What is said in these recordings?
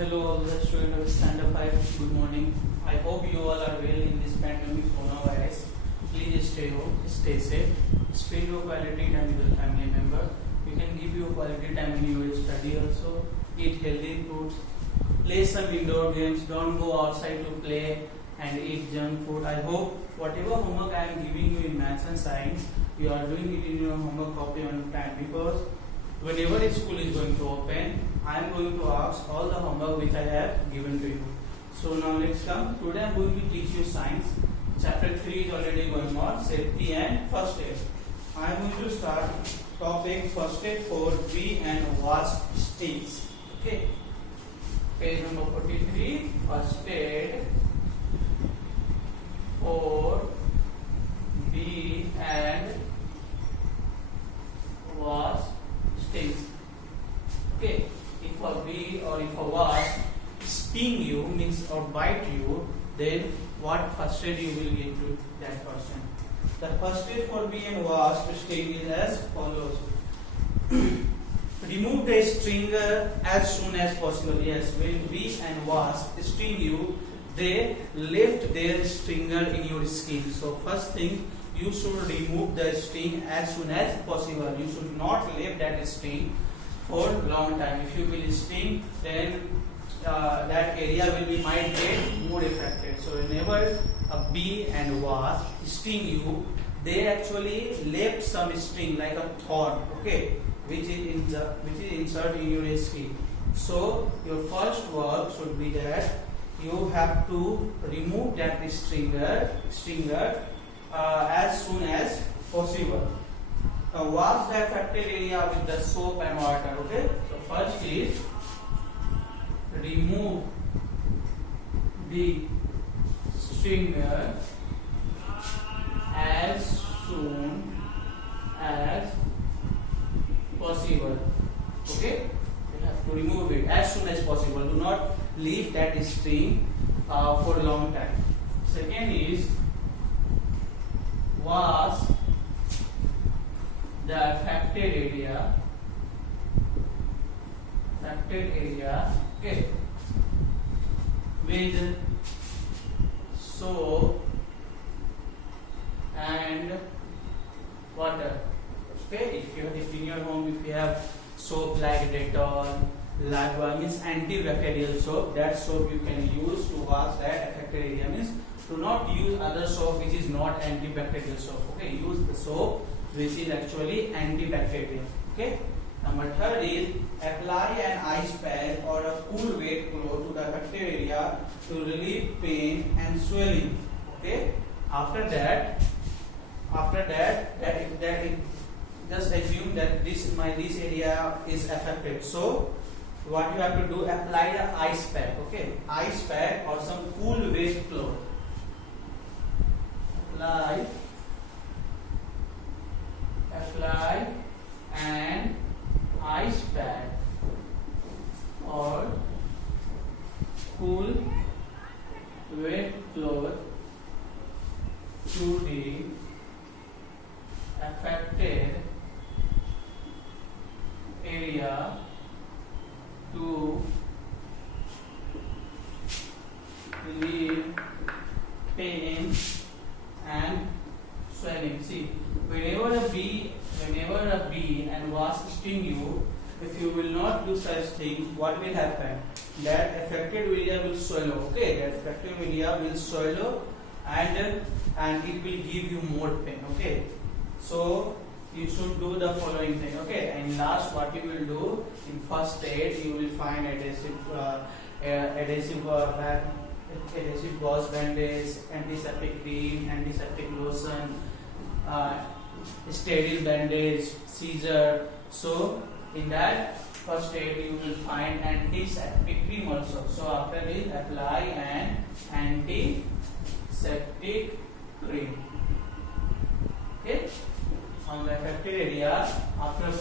Hello, all the students of Standard 5. Good morning. I hope you all are well in this pandemic coronavirus. Please stay home, stay safe, spend your quality time with your family member. You can give your quality time in your study also. Eat healthy foods, play some indoor games. Don't go outside to play and eat junk food. I hope whatever homework I am giving you in maths and science, you are doing it in your homework copy on time, because whenever the school is going to open, I am going to ask all the homework which I have given to you. So now let's come. Today I am going to teach you science. Chapter 3 is already going on, safety and first aid. I am going to start topic first aid for bee and wasp stings. Okay. Page number 43, first aid for bee and wasp stings. Okay, if a bee or if a wasp sting you, means or bite you, then what first aid you will give to that person? The first aid for bee and wasp sting is as follows. Remove the stinger as soon as possible. Yes, when bee and wasp sting you, they left their stinger in your skin. So first thing, you should remove the sting as soon as possible. You should not leave that sting for long time. If you will sting, then that area might get more affected. So whenever a bee and wasp sting you, they actually left some sting like a thorn, okay, which is insert in your skin. So your first work should be that you have to remove that stinger as soon as possible. Now wash the affected area with the soap and water. Okay. So first is remove the stinger as soon as possible. Okay. You have to remove it as soon as possible. Do not leave that sting for a long time. Second is wash the affected area, okay, with soap and water. Okay, if in your home if you have soap like Dettol, Lagua, means antibacterial soap, that soap you can use to wash that affected area. Means do not use other soap which is not antibacterial soap. Okay, use the soap which is actually antibacterial. Okay. Number third is apply an ice pack or a cool wet cloth to the affected area to relieve pain and swelling. Okay. After that, just assume that this area is affected. So what you have to do, apply the ice pack. Okay, ice pack or some cool wet cloth. Apply an ice pack or cool wet cloth to the affected area to relieve pain and swelling. See, whenever a bee and wasp sting you, if you will not do such thing, what will happen? That affected area will swallow. Okay, that affected area will swallow, and it will give you more pain. Okay, so you should do the following thing. Okay, and last, what you will do in first aid, you will find adhesive gauze bandage, antiseptic cream, antiseptic lotion, sterile bandage, scissor. So in that first aid you will find antiseptic cream also. So after this, apply an antiseptic cream. Okay, on the affected area. After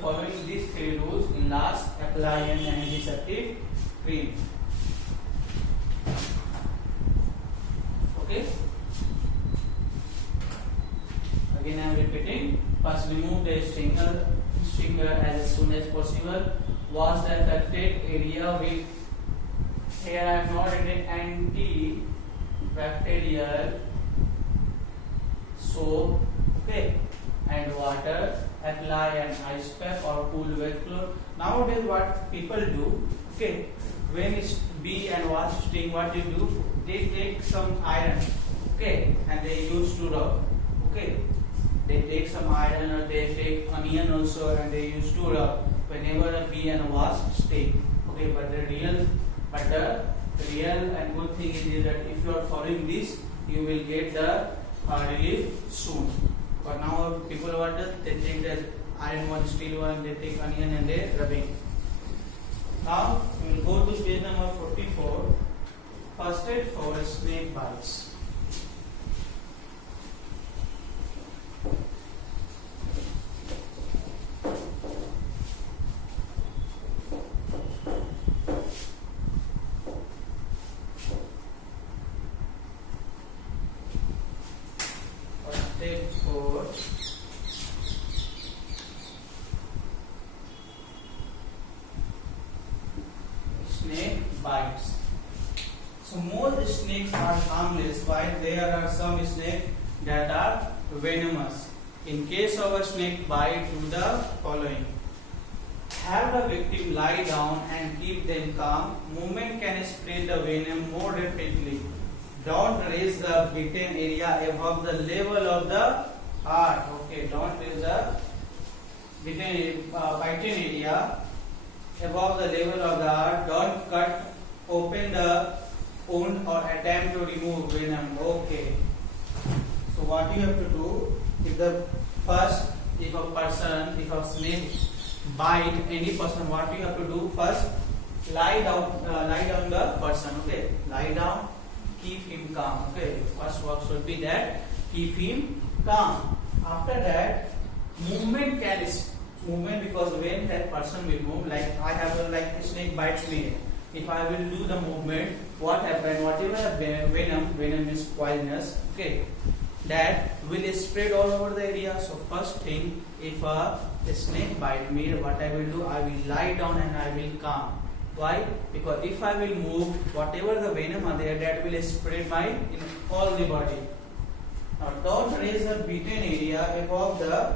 following these three rules, in last, apply an antiseptic cream. Okay. Again I am repeating. First remove the stinger as soon as possible. vast affected area with, here I am not written, antibacterial soap, okay, and water, apply an ice pack or cool wet cloth. Nowadays what people do, okay, when it's bee and wasp sting, what they do, they take some iron, okay, and they use to rub, okay, they take some iron or they take onion also and they use to rub whenever a bee and a wasp sting, okay. But the real and good thing is that if you are following this, you will get the relief soon. But now people what do, they take the iron one, steel one, they take onion and they rubbing. Now we will go to page number 44. First aid for snake bites. First aid for snake bites. So most snakes are harmless, while there are some snakes that are venomous. In case of a snake bite, do the following: have the victim lie down and keep them calm. Movement can spread the venom more rapidly. Don't raise the bitten area above the level of the heart. Okay, don't raise the bitten area above the level of the heart. Don't cut open the wound or attempt to remove venom. Okay. So what you have to do, if a snake bite any person, what you have to do first, lie down the person. Okay, lie down, keep him calm. Okay, first work should be that keep him calm. After that, movement because when that person will move, like I have like a snake bites me. If I will do the movement, what happen? Whatever venom is poisonous. Okay, that will spread all over the area. So first thing, if a snake bite me, what I will do, I will lie down and I will calm. Why? Because if I will move, whatever the venom are there, that will spread in all the body. Now don't raise the bitten area above the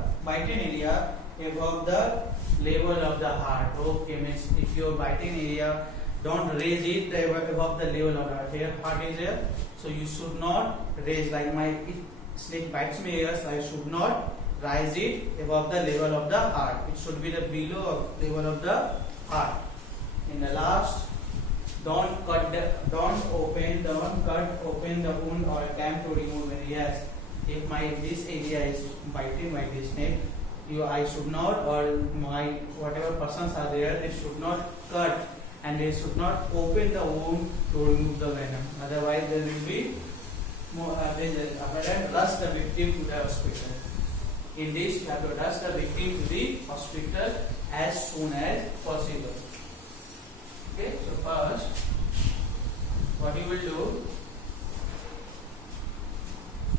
level of the heart. Okay, means if your biting area, don't raise it above the level of the heart. Here heart is here, so you should not raise, like if snake bites me here, so I should not rise it above the level of the heart. It should be the below level of the heart. In the last, don't cut open the wound or attempt to remove areas. If this area is biting by this snake, I should not, or my whatever persons are there, they should not cut and they should not open the wound to remove the venom. Otherwise, there will be more. After that, rush the victim to the hospital. In this, you have to rush the victim to the hospital as soon as possible. Okay, so first, what you will do?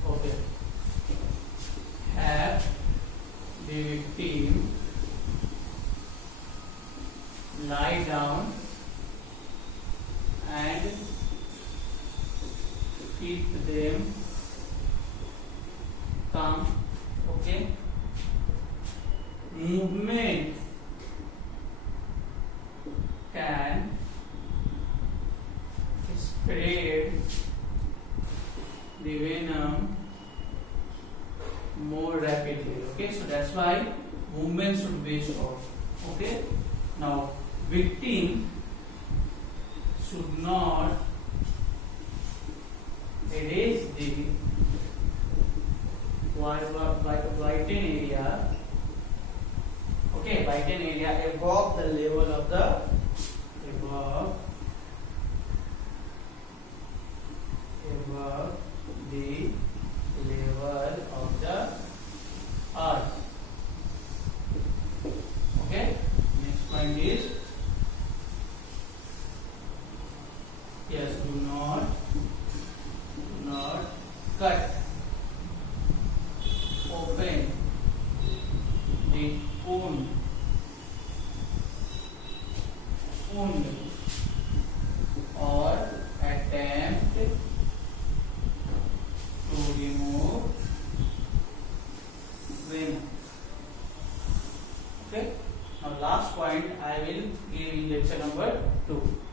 Okay, have the victim lie down and keep them calm. Okay, movement can spread the venom more rapidly. Okay, so that's why movement should be stopped. Okay, now victim should not erase the bitten area. Okay, bitten area above the level of the above the level of the earth. Okay, next point is, yes, do not cut open the wound only or attempt to remove venom. Okay. Now last point I will give in lecture number 2.